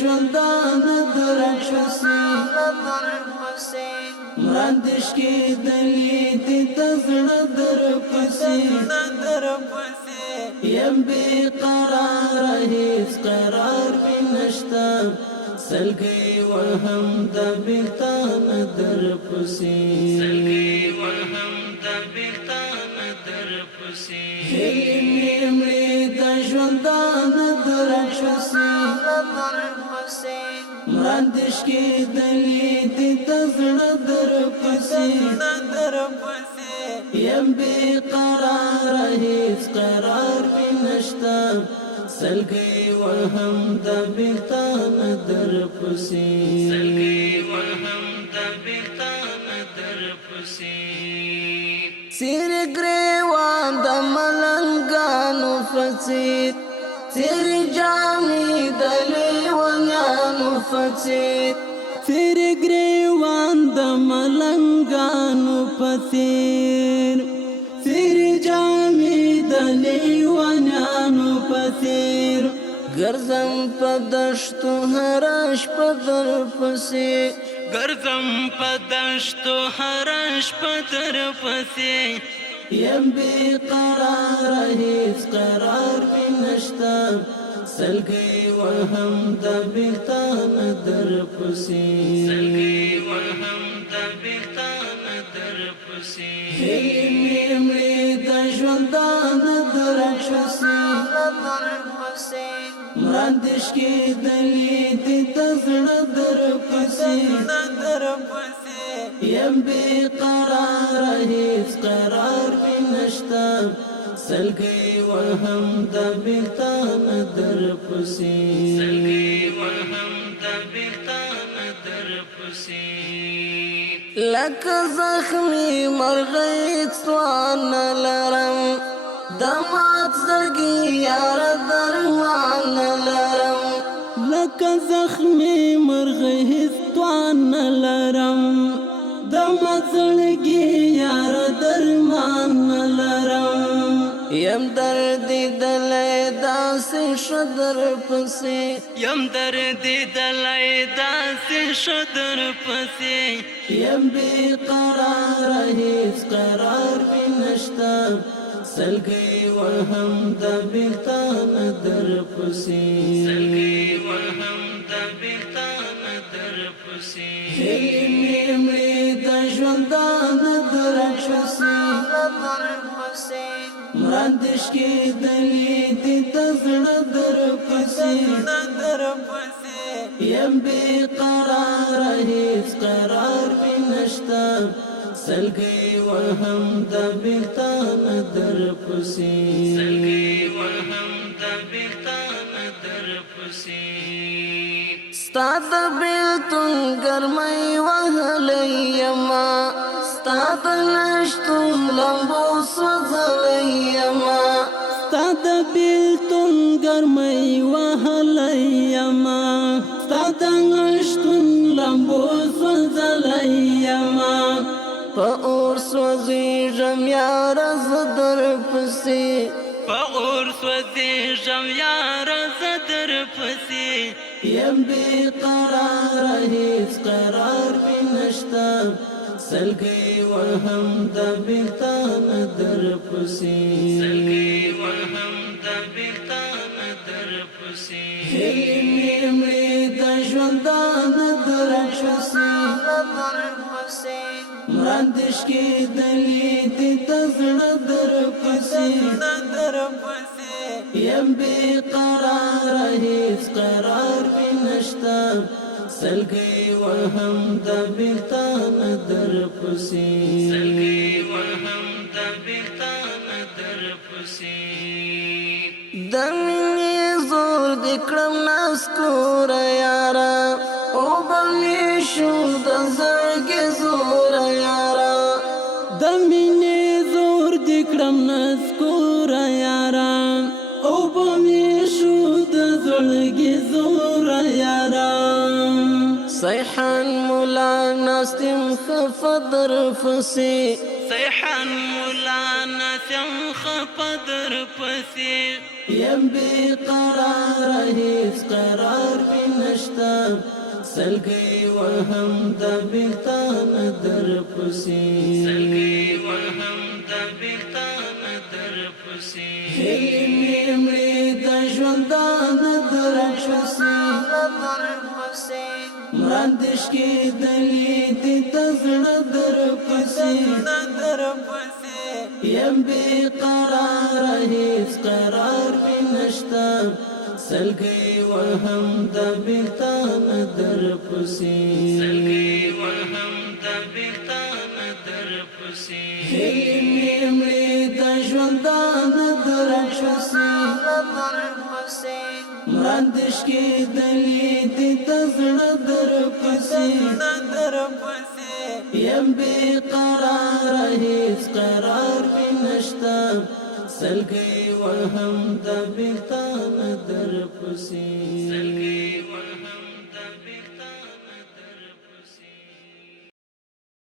ژوندان درپسې مراندش کې دلی دې تزړه درپسې یم بے قرار هیڅ قرار بی نشتا سلګي وهم د بیلتان درپسې هیلې مې د ژوندان درپسې مراندش کې دلی دې تزړه درپسې یم بے قرار هیڅ قرار بی نشتا سلګي وهم د بیلتان درپسې سیر گریوان د ملنګانو فسید سیر جامې د لیونیانو فسید سیر گریوان د ملنګانو فسید سیر جامې د لیونیانو فسید ګرځم په دشتو هرش په درپسې ګرځم په دشتو هرش په درپسې یم بے قرار هیڅ قرار بی نشتا سلګي وهم د بیلتان درپسې هیلې مې د ژوندان درپسې مراندش کې دلی دې تزړه درپسې یم بے قرار هیڅ قرار بی نشتا سلګي وهم د بیلتان درپسې لکه زخمی مرغۍ څوان لرم د مات زړګي یار درمان لرم لکه زخمی مرغۍ څوان لرم د مات زړګي یار درمان لرم یم درد دلای داسې شدر پسې یم درد دلای داسې شدر پسې یم بے قرار هیڅ قرار بی نشتا سلګي وهم د بیلتان درپسې هیلې مې د ژوندان درپسې مراندش کې دلی دې تزړه درپسې یم بے قرار هیڅ قرار بی نشتا سلګي وهم د بیلتان درپسې ستا د بیلتون ګرمۍ وهلی یما ستا د نشتون لمبو سوځلی یما ستا د بیلتون ګرمۍ وهلی یما ستا د نشتون لمبو سوځلی یما په اور سوځېږم یاره زه درپسې په اور سوځېږم یاره زه درپسې یم بے قرار هیڅ قرار بی نشتا سلګي وهم د بیلتان درپسې هیلې مې د ژوندان درپسې مراندش کې دلی دې تزړه درپسې یم بے قرار هیڅ قرار بی نشتا سلګي وهم د بیلتان درپسې د مینې زور دې کړم نسکور یاره او به مې شو د زړګي زور یاره د مینې زور دې کړم نسکور یاره او به مې شو د زړګي زور یاره صیحان مولا ناستم خفدر فسی صیحان مولا ناستم خفدر فسی یم بے قرار هیڅ قرار بی نشتا نشتا سلګي وهم د بیلتان در پسې سلګي وهم د بیلتان در پسې هلي مړې د ژوندان در پسې مراندش کې دلی دې تزړه در پسې یم بے قرار هیڅ قرار بنشتا سلګي وهم د بیلتان در پسې سلګي وهم د بیلتان در پسې هلي مړې د ژوندان در پسې مراندش کې دلی دې تزړه در پسې یم بے قرار هیڅ قرار بنشتا سلګي وهم د بیلتان در پسې